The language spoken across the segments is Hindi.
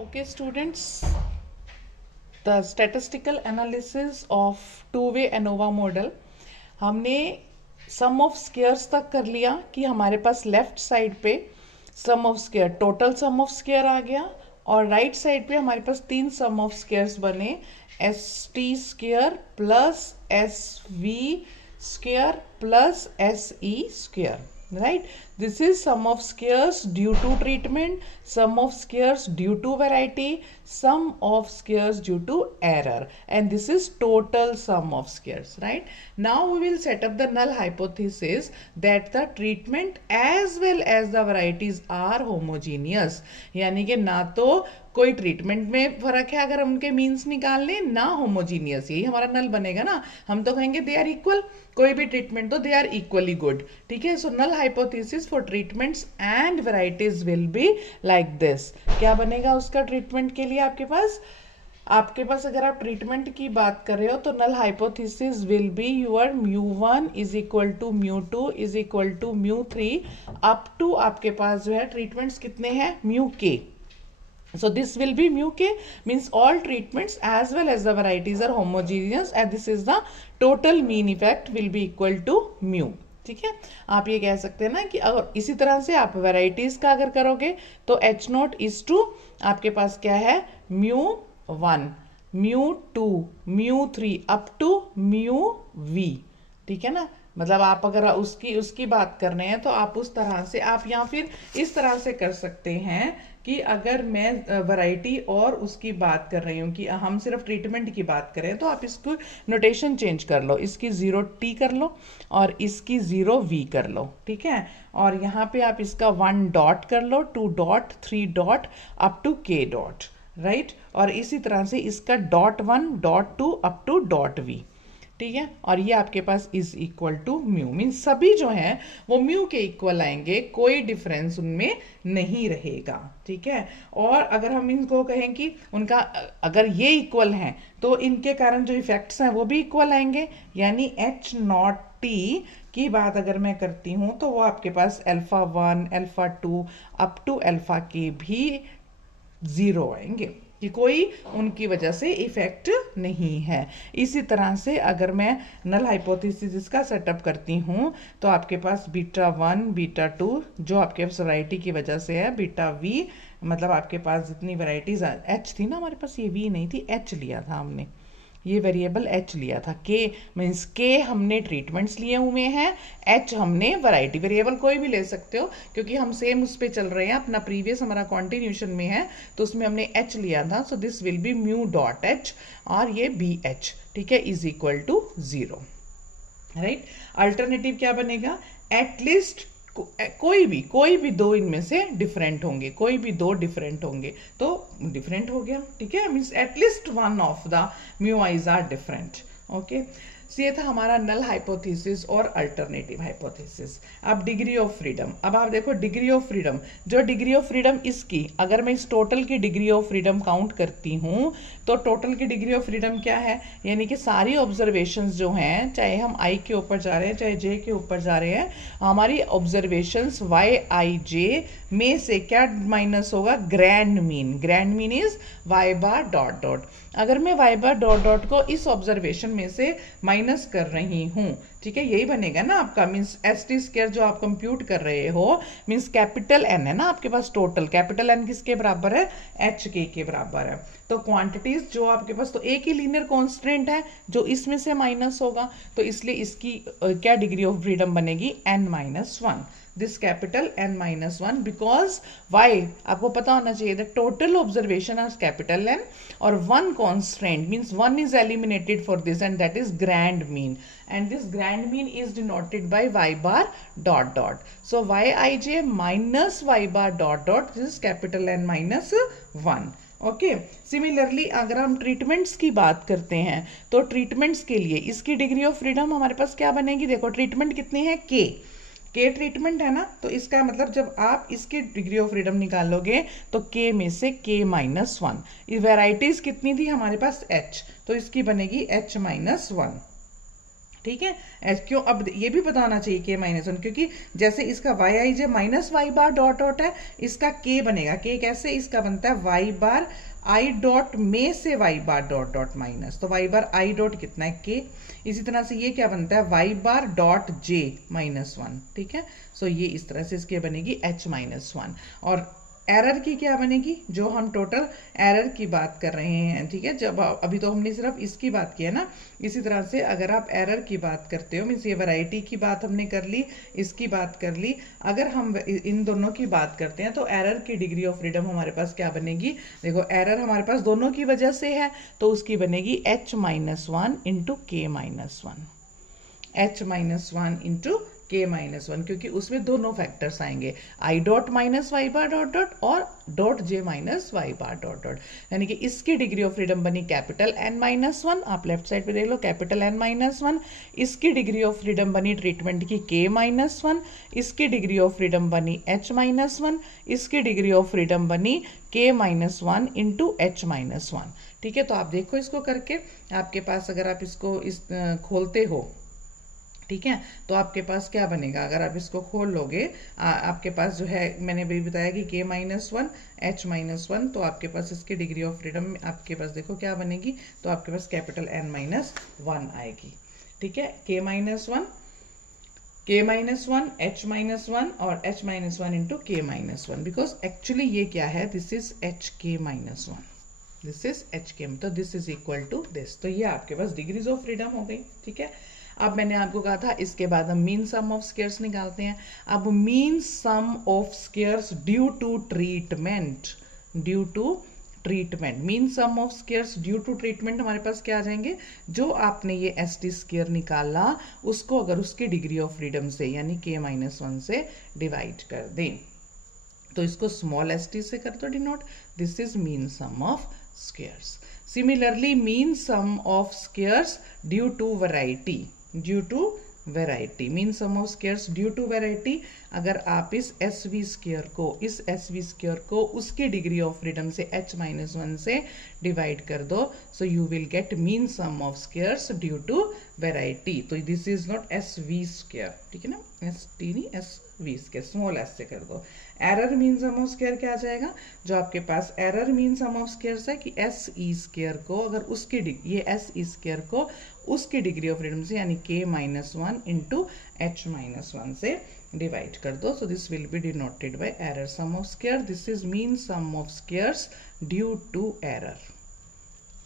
Okay, students, the statistical analysis of two-way ANOVA model हमने सम ऑफ स्क्वायर्स तक कर लिया कि हमारे पास लेफ्ट साइड पे sum of square total sum of square आ गया और राइट साइड पे हमारे पास तीन सम ऑफ स्क्वायर्स बने S T square plus S V square plus S E square. Right, this is sum of squares due to treatment, sum of squares due to variety, sum of squares due to error, and this is total sum of squares. Right, now we will set up the null hypothesis that the treatment as well as the varieties are homogeneous. यानी कि ना तो कोई ट्रीटमेंट में फर्क है अगर हम उनके मीन्स निकाल लें, ना होमोजीनियस, यही हमारा नल बनेगा ना. हम तो कहेंगे दे आर इक्वल, कोई भी ट्रीटमेंट तो दे आर इक्वली गुड. ठीक है, so null hypothesis for treatments and varieties will be like this. क्या बनेगा उसका ट्रीटमेंट के लिए आपके पास अगर आप ट्रीटमेंट की बात कर रहे हो तो null hypothesis will be your μ1 is equal to μ2 is equal to μ3 up to आपके पास जो है ट्रीटमेंट्स कितने हैं μk. So this will be mu k, means all treatments as well as the varieties are homogeneous and this is the total mean effect will be equal to mu. ठीक है, आप ये कह सकते हैं ना कि अगर इसी तरह से आप वैरायटीज का अगर करोगे तो h नॉट इज टू आपके पास क्या है μ1 μ2 μ3 अप टू μv. ठीक है ना, मतलब आप अगर उसकी बात कर रहे हैं तो आप उस तरह से आप या फिर इस तरह से कर सकते हैं कि अगर मैं वैरायटी और उसकी बात कर रही हूँ कि हम सिर्फ ट्रीटमेंट की बात करें तो आप इसको नोटेशन चेंज कर लो, इसकी 0t कर लो और इसकी 0v कर लो. ठीक है, और यहाँ पे आप इसका 1 डॉट कर लो, 2 dot 3 dot up to k dot. Right, और इसी तरह से इसका dot 1 dot 2 up to dot v. ठीक है, और ये आपके पास is equal to mu, mean सभी जो हैं वो म्यू के इक्वल आएंगे, कोई डिफरेंस उनमें नहीं रहेगा. ठीक है, और अगर हम इनको कहें कि उनका अगर ये इक्वल हैं तो इनके कारण जो इफेक्ट्स हैं वो भी इक्वल आएंगे. यानी एच नॉट टी की बात अगर मैं करती हूँ तो वो आपके पास alpha 1 alpha 2 up to alpha के भी 0 आएंगे कि कोई उनकी वजह से इफेक्ट नहीं है. इसी तरह से अगर मैं नल हाइपोथेसिस इसका सेटअप करती हूँ तो आपके पास बीटा 1 बीटा 2 जो आपके पास वैरायटी की वजह से है, बीटा v मतलब आपके पास जितनी वैरायटीज h थी ना, हमारे पास ये v नहीं थी, h लिया था हमने, ये वेरिएबल h लिया था. k मीन्स k हमने ट्रीटमेंट्स लिए हुए हैं, h हमने वैरायटी. वेरिएबल कोई भी ले सकते हो क्योंकि हम सेम उस पर चल रहे हैं, अपना प्रीवियस हमारा कॉन्टिन्यूशन में है तो उसमें हमने h लिया था. So this will be mu dot h और ये bh. ठीक है, is equal to 0. Right, alternative क्या बनेगा, एटलीस्ट कोई भी दो इनमें से डिफरेंट होंगे, कोई भी दो डिफरेंट होंगे तो डिफरेंट हो गया. ठीक है, means at least one of the mu i's are different. Okay, so ये था हमारा नल हाइपोथेसिस और अल्टरनेटिव हाइपोथेसिस. अब डिग्री ऑफ फ्रीडम, अब आप देखो डिग्री ऑफ फ्रीडम, जो डिग्री ऑफ फ्रीडम इसकी अगर मैं इस टोटल की डिग्री ऑफ फ्रीडम काउंट करती हूँ तो टोटल की डिग्री ऑफ फ्रीडम क्या है, यानी कि सारी ऑब्जर्वेशंस जो हैं, चाहे हम आई के ऊपर जा रहे हैं चाहे जे के ऊपर जा रहे हैं, हमारी ऑब्जर्वेशंस वाई आई जे में से क्या माइनस होगा, grand mean. Grand mean is Y bar dot dot. अगर मैं वाई बार डॉट डॉट को इस ऑब्जर्वेशन में से माइनस कर रही हूँ, ठीक है, यही बनेगा ना आपका, मीन्स एस टी स्क्वायर जो आप कंप्यूट कर रहे हो, मीन्स कैपिटल एन है ना आपके पास, टोटल कैपिटल एन किसके बराबर है, एच के बराबर है. तो क्वांटिटीज जो आपके पास, तो एक ही लीनियर कॉन्स्टेंट है जो इसमें से माइनस होगा, तो इसलिए इसकी क्या डिग्री ऑफ फ्रीडम बनेगी, n-1. This capital n-1 because why आपको पता होना चाहिए the total observation are capital N और one constant means one is eliminated for this and that is grand mean, and this grand mean is denoted by y bar dot dot. So yij minus y bar dot dot, this is capital N minus 1. Okay, similarly अगर हम ट्रीटमेंट्स की बात करते हैं तो ट्रीटमेंट्स के लिए इसकी डिग्री ऑफ फ्रीडम हमारे पास क्या बनेगी, देखो ट्रीटमेंट कितनी है, के ट्रीटमेंट है ना, तो इसका मतलब जब आप इसकी डिग्री ऑफ फ्रीडम निकालोगे तो k में से k-1. ये वैरायटीज कितनी थी हमारे पास h, तो इसकी बनेगी h-1. ठीक है। क्यों, अब ये भी बताना चाहिए k माइनस वन, क्योंकि जैसे इसका Y I J minus Y bar dot dot है, इसका k बनेगा। k कैसे, इसका बनता है वाई बार आई डॉट में से Y bar dot dot minus, तो वाई बार आई डॉट कितना है k। इसी तरह से ये क्या बनता है Y bar dot J minus one, ठीक है। सो ये इस तरह से इसकी बनेगी h माइनस वन। और एरर की क्या बनेगी, जो हम टोटल एरर की बात कर रहे हैं, ठीक है। जब अभी तो हमने सिर्फ इसकी बात की है ना, इसी तरह से अगर आप एरर की बात करते हो, मीन्स ये वैरायटी की बात हमने कर ली, इसकी बात कर ली, अगर हम इन दोनों की बात करते हैं तो एरर की डिग्री ऑफ फ्रीडम हमारे पास क्या बनेगी। देखो एरर हमारे पास दोनों की वजह से है, तो उसकी बनेगी h minus one into K minus one, h minus one into k minus one, क्योंकि उसमें दोनों फैक्टर्स आएंगे, I dot minus Y bar dot dot और dot J minus Y bar dot dot. यानी कि इसकी डिग्री ऑफ फ्रीडम बनी कैपिटल N माइनस वन, आप लेफ्ट साइड पे देख लो कैपिटल N माइनस वन। इसकी डिग्री ऑफ फ्रीडम बनी ट्रीटमेंट की k माइनस वन, इसकी डिग्री ऑफ फ्रीडम बनी h माइनस वन, इसकी डिग्री ऑफ फ्रीडम बनी k minus one into h minus one, ठीक है। तो आप देखो इसको करके, आपके पास अगर आप इसको खोलते हो, ठीक है, तो आपके पास क्या बनेगा, अगर आप इसको खोल लोगे, आपके पास जो है मैंने भी बताया कि k minus one h minus one, तो आपके पास इसकी डिग्री ऑफ फ्रीडम आपके पास देखो क्या बनेगी, तो आपके पास कैपिटल N माइनस वन आएगी, ठीक है। k minus one h minus one और h minus one into k minus one, because actually ये क्या है, this is h k minus one, this is h k, तो this is equal to this. तो ये आपके पास डिग्रीज ऑफ फ्रीडम हो गई, ठीक है। अब मैंने आपको कहा था इसके बाद हम मीन सम ऑफ स्क्वायर्स निकालते हैं। अब mean sum of squares due to treatment, due to treatment, mean sum of squares due to treatment हमारे पास क्या आ जाएंगे, जो आपने ये एस टी स्क्वायर निकाला उसको अगर उसकी डिग्री ऑफ फ्रीडम से यानी k माइनस वन से डिवाइड कर दें, तो इसको स्मॉल एस टी से कर दो denote, this is mean sum of squares. Similarly mean sum of squares due to variety, due to variety, mean sum of squares due to variety, अगर आप इस एस वी स्क्वायर को उसकी डिग्री ऑफ फ्रीडम से h माइनस वन से डिवाइड कर दो, so you will get mean sum of squares due to variety. तो this is not S V square, ठीक है ना, एस टी नहीं S V square, small S से कर दो। Error mean sum of square क्या आ जाएगा, जो आपके पास error mean sum of squares है कि एस ई स्क्वायर को अगर उसकी ये एस ई स्क्वायर को उसकी डिग्री ऑफ फ्रीडम से यानी k minus one into h minus one से डिवाइड कर दो, so this will be denoted by error sum of square, this is mean sum of squares due to error,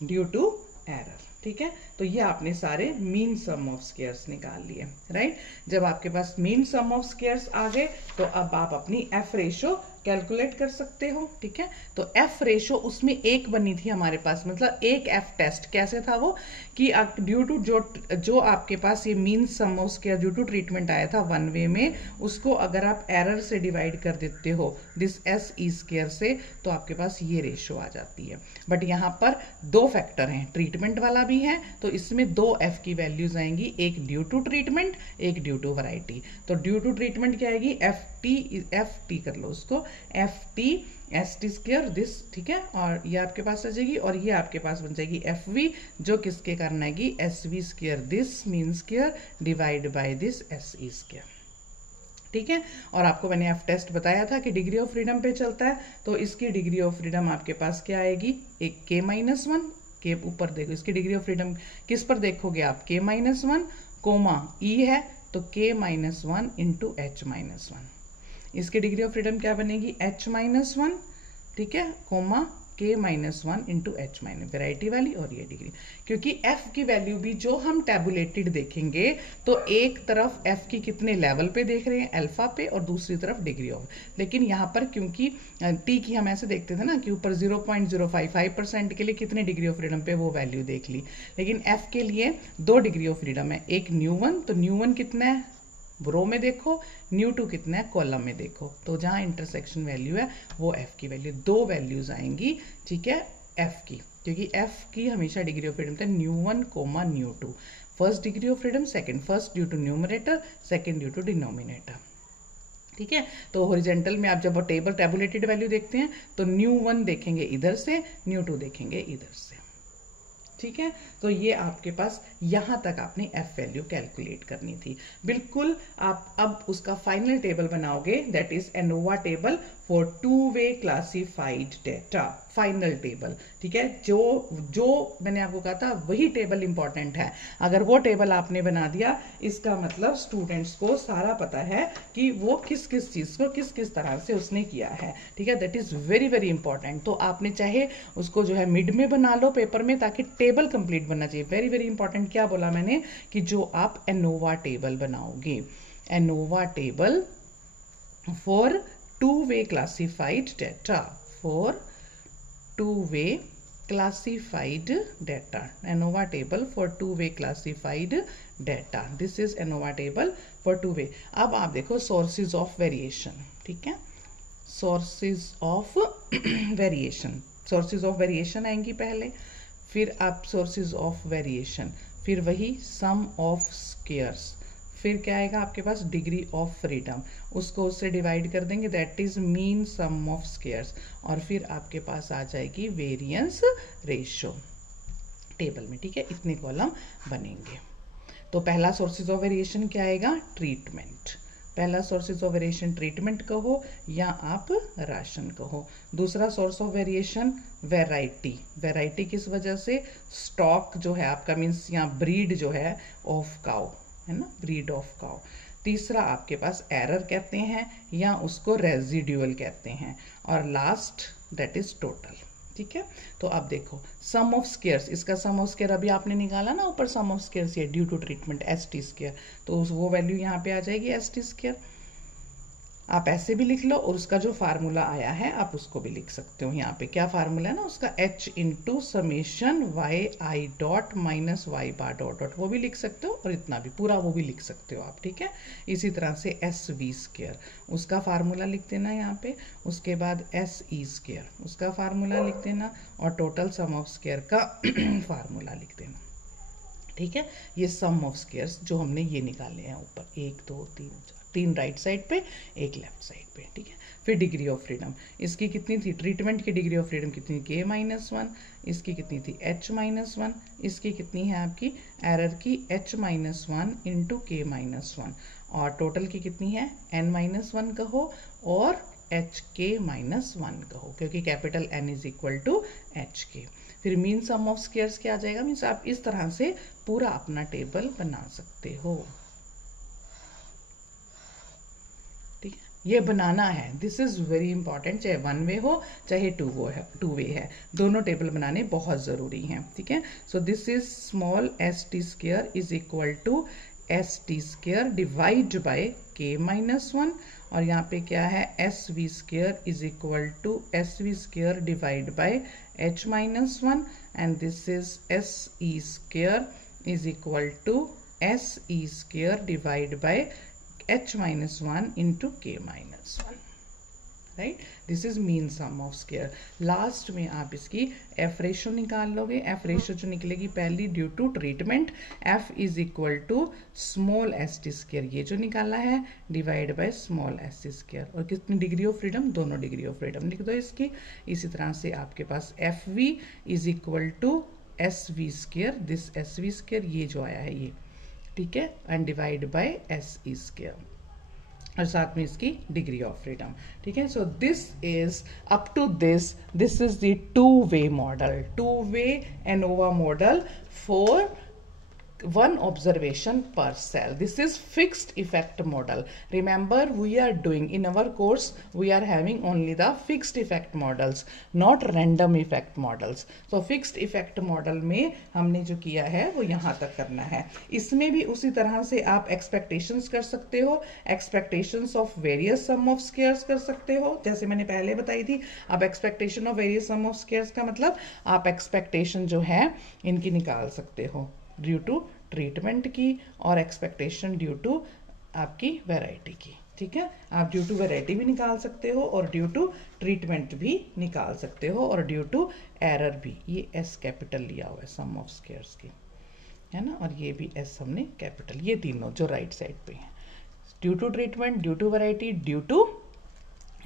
due to error, ठीक है। तो ये आपने सारे मीन सम ऑफ स्क्वायर्स निकाल लिए, राइट। जब आपके पास मीन सम ऑफ स्क्वायर्स आ गए तो अब आप अपनी एफ रेशो कैलकुलेट कर सकते हो, ठीक है। तो एफ रेशो उसमें एक बनी थी हमारे पास, मतलब एक एफ टेस्ट कैसे था वो, कि ड्यू टू जो आपके पास ये mean sum of square due to treatment आया था वन वे में, उसको अगर आप एरर से डिवाइड कर देते हो दिस एस ई स्क्वायर से, तो आपके पास ये रेशो आ जाती है। बट यहाँ पर दो फैक्टर हैं, ट्रीटमेंट वाला भी है, तो इसमें दो एफ की वैल्यूज आएंगी, एक ड्यू टू ट्रीटमेंट, एक ड्यू टू वैरायटी। तो ड्यू टू ट्रीटमेंट क्या आएगी, एफ टी कर लो उसको, F T S T square this, ठीक है, और ये आपके पास आ जाएगी, और ये आपके पास बन जाएगी एफ वी, जो किसके कारण आएगी, S V square this mean square divide by this S E square, ठीक है। और आपको मैंने एफ टेस्ट बताया था कि डिग्री ऑफ फ्रीडम पे चलता है, तो इसकी डिग्री ऑफ फ्रीडम आपके पास क्या आएगी, एक k माइनस वन, के ऊपर देखो इसकी डिग्री ऑफ फ्रीडम किस पर देखोगे आप, k minus one comma E है, तो k minus one into H minus one, इसकी डिग्री ऑफ फ्रीडम क्या बनेगी, h माइनस वन, ठीक है, comma k minus one into H minus, variety वाली, और ये डिग्री, क्योंकि f की वैल्यू भी जो हम टैबुलेटेड देखेंगे तो एक तरफ f की कितने लेवल पे देख रहे हैं, अल्फा पे, और दूसरी तरफ डिग्री ऑफ, लेकिन यहाँ पर क्योंकि t की हम ऐसे देखते थे ना कि ऊपर 0.055% के लिए कितने डिग्री ऑफ फ्रीडम पे वो वैल्यू देख ली, लेकिन f के लिए दो डिग्री ऑफ फ्रीडम है, एक न्यू वन, तो न्यू वन कितना है, रो में देखो, न्यू टू कितना है, कॉलम में देखो, तो जहां इंटरसेक्शन वैल्यू है वो एफ की वैल्यू, दो वैल्यूज आएंगी, ठीक है, एफ की, क्योंकि एफ की हमेशा डिग्री ऑफ फ्रीडम था nu one comma nu two, first degree of freedom second, first due to numerator, second due to denominator, ठीक है। तो हॉरिजॉन्टल में आप जब टैबुलेटेड वैल्यू देखते हैं तो न्यू वन देखेंगे इधर से, न्यू टू देखेंगे इधर से, ठीक है। तो ये आपके पास यहाँ तक आपने एफ वैल्यू कैलकुलेट करनी थी। बिल्कुल आप अब उसका फाइनल टेबल बनाओगे, that is ANOVA table for two way classified data, final table. ठीक है, जो मैंने आपको कहा था वही टेबल इंपॉर्टेंट है। अगर वो टेबल आपने बना दिया, इसका मतलब स्टूडेंट्स को सारा पता है कि वो किस किस चीज को किस किस तरह से उसने किया है। ठीक है, that is very very important. तो आपने चाहे उसको जो है मिड में बना लो पेपर में, ताकि टेबल कंप्लीट बनना चाहिए। Very very important. क्या बोला मैंने कि जो आप एनोवा टेबल बनाओगे, ANOVA table for two way classified data, for two way classified data, ANOVA table for two way classified data, this is ANOVA table for two way। अब आप देखो sources of variation, ठीक है, sources of variation, sources of variation आएंगी पहले, फिर आप sources of variation, फिर वही sum of squares, फिर क्या आएगा आपके पास डिग्री ऑफ फ्रीडम, उसको उससे डिवाइड कर देंगे, that is mean sum of squares, और फिर आपके पास आ जाएगी वेरिएंस रेशियो टेबल में। ठीक है, इतने कॉलम बनेंगे। तो पहला सोर्सेज ऑफ वेरिएशन क्या आएगा, ट्रीटमेंट। पहला सोर्सेज ऑफ वेरिएशन ट्रीटमेंट कहो या आप राशन कहो। दूसरा source of variation variety, variety किस वजह से, स्टॉक जो है आपका मीन्स यहाँ ब्रीड जो है ऑफ काउ है ना, ब्रीड ऑफ काउ। तीसरा आपके पास एरर कहते हैं या उसको रेजिड्यूअल कहते हैं, और लास्ट दैट इज टोटल। ठीक है, तो अब देखो सम ऑफ स्क्वायर्स, इसका सम ऑफ स्क्वायर अभी आपने निकाला ना ऊपर, सम ऑफ स्क्वायर्स ये due to treatment S T square, तो वो वैल्यू यहाँ पे आ जाएगी एस टी स्क्वायर। आप ऐसे भी लिख लो, और उसका जो फार्मूला आया है आप उसको भी लिख सकते हो। यहाँ पे क्या फार्मूला है ना उसका, h into summation Y I dot minus Y bar dot dot, वो भी लिख सकते हो, और इतना भी पूरा वो भी लिख सकते हो आप। ठीक है, इसी तरह से एस वी स्क्वायर, उसका फार्मूला लिख देना यहाँ पे, उसके बाद एस ई स्क्वायर, उसका फार्मूला लिख देना, और टोटल सम ऑफ स्क्वायर का फार्मूला लिख देना। ठीक है, ये सम ऑफ स्क्वायर्स जो हमने ये निकाले हैं ऊपर, 1 2 3 4, 3 राइट साइड पे, 1 लेफ्ट साइड पे। ठीक है, फिर डिग्री ऑफ फ्रीडम, इसकी कितनी थी, ट्रीटमेंट की डिग्री ऑफ फ्रीडम कितनी, k -1, इसकी कितनी थी h -1, इसकी कितनी है आपकी एरर की h -1 इंटू k -1, और टोटल की कितनी है n -1 कहो और hk -1 कहो, क्योंकि capital N is equal to hk। फिर मीन सम ऑफ स्क्वायर्स क्या आ जाएगा, मीन्स आप इस तरह से पूरा अपना टेबल बना सकते हो। ठीक है, ये बनाना है, दिस इज वेरी इंपॉर्टेंट, चाहे वन वे हो चाहे टू वे है, दोनों टेबल बनाने बहुत जरूरी हैं। ठीक है, so this is small S T square is equal to S T square divide by k -1, और यहाँ पे क्या है S V square is equal to S V square divide by h -1, and this is S E square is equal to S E square divide by h -1 into k -1, right, this is mean sum of square. Last में आप इसकी एफ रेशियो निकाल लोगे, एफ रेशियो जो निकलेगी पहली due to treatment, F is equal to small S T square, ये जो निकाला है divide by small S T square, और कितनी डिग्री ऑफ फ्रीडम, दोनों डिग्री ऑफ फ्रीडम लिख दो इसकी। इसी तरह से आपके पास F V is equal to S V square, this S V square ये जो आया है ये, ठीक है, and divide by S E square, और साथ में इसकी डिग्री ऑफ फ्रीडम। ठीक है, so this is up to this is the two way model, two way ANOVA model for one observation per cell. This is fixed effect model. Remember, we are doing in our course, we are having only the fixed effect models, not random effect models. So fixed effect model में हमने जो किया है वो यहाँ तक करना है। इसमें भी उसी तरह से आप expectations कर सकते हो, expectations of various sum of squares कर सकते हो, जैसे मैंने पहले बताई थी। अब expectation of various sum of squares का मतलब आप expectation जो है इनकी निकाल सकते हो ड्यू टू ट्रीटमेंट की, और एक्सपेक्टेशन ड्यू टू आपकी वैरायटी की। ठीक है, आप ड्यू टू वैरायटी भी निकाल सकते हो, और ड्यू टू ट्रीटमेंट भी निकाल सकते हो, और ड्यू टू एरर भी। ये एस कैपिटल लिया हुआ है सम ऑफ स्क्वायर्स की, है ना, और ये भी एस हमने कैपिटल, ये तीनों जो राइट साइड पे हैं, due to treatment, due to variety, due to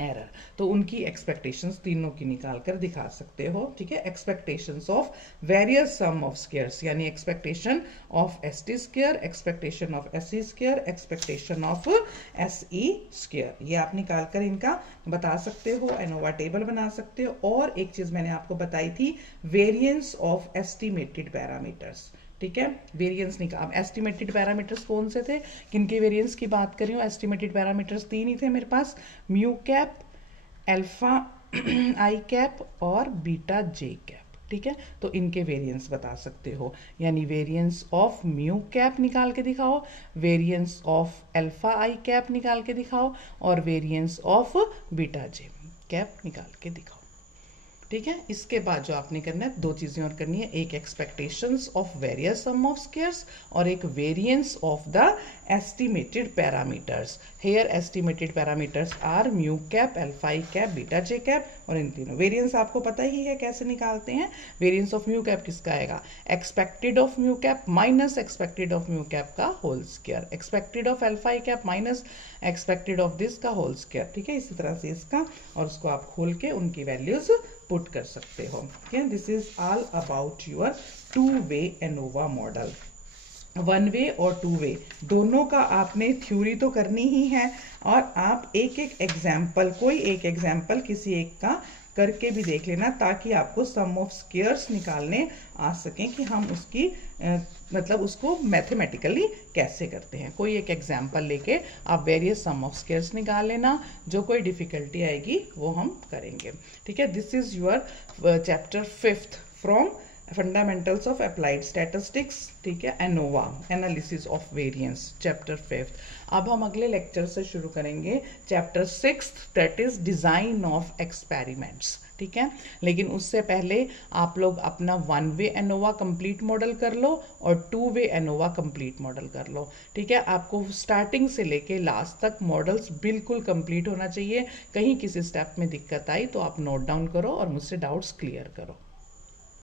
error. तो उनकी एक्सपेक्टेशंस तीनों की निकाल कर दिखा सकते हो, ठीक है। Expectations of various sum of squares, यानी expectation of S T square, expectation of S E square, expectation of S E square, ये आप निकाल कर इनका बता सकते हो, एनोवा टेबल बना सकते हो। और एक चीज मैंने आपको बताई थी, वेरिएंस ऑफ एस्टिमेटेड पैरामीटर्स, ठीक है। वेरिएंस निकाल, एस्टिमेटेड पैरामीटर्स कौन से थे, किनके वेरिएंस की बात कर रही हूँ। एस्टिमेटेड पैरामीटर्स तीन ही थे मेरे पास, mu cap, alpha I cap और बीटा जे कैप, ठीक है। तो इनके वेरिएंस बता सकते हो, यानी वेरिएंस ऑफ म्यू कैप निकाल के दिखाओ, variance of alpha I cap निकाल के दिखाओ, और variance of beta J cap निकाल के दिखाओ, ठीक है। इसके बाद जो आपने करना है, दो चीजें और करनी है, एक expectations of various sum of squares और एक variance of the estimated parameters. Here estimated parameters are mu cap, alpha I cap, beta J cap, और इन तीनों वेरिएंस आपको पता ही है कैसे निकालते हैं। वेरिएंस ऑफ म्यू कैप किसका आएगा, expected of mu cap minus expected of mu cap का whole square, expected of alpha I cap minus expected of this का होल स्क्वायर, ठीक है। इसी तरह से इसका, और उसको आप खोल के उनकी वैल्यूज पुट कर सकते हो, ठीक है। This is all about your to way ANOVA model. One way और टू वे दोनों का आपने थ्योरी तो करनी ही है, और आप एक एक एग्जाम्पल, कोई एक एग्जाम्पल किसी एक का करके भी देख लेना, ताकि आपको सम ऑफ स्क्वायर्स निकालने आ सकें कि हम उसकी मतलब उसको मैथमेटिकली कैसे करते हैं। कोई एक एग्जाम्पल लेके आप वेरियस सम ऑफ स्क्वायर्स निकाल लेना, जो कोई डिफिकल्टी आएगी वो हम करेंगे, ठीक है। This is your chapter 5th from fundamentals of applied statistics, ठीक है, ANOVA analysis of variance, chapter 5th। अब हम अगले लेक्चर से शुरू करेंगे chapter 6th, that is design of experiments, ठीक है। लेकिन उससे पहले आप लोग अपना one way ANOVA complete model कर लो और to way ANOVA complete model कर लो, ठीक है। आपको स्टार्टिंग से लेके लास्ट तक मॉडल्स बिल्कुल कंप्लीट होना चाहिए। कहीं किसी स्टेप में दिक्कत आई तो आप नोट डाउन करो और मुझसे डाउट्स क्लियर करो।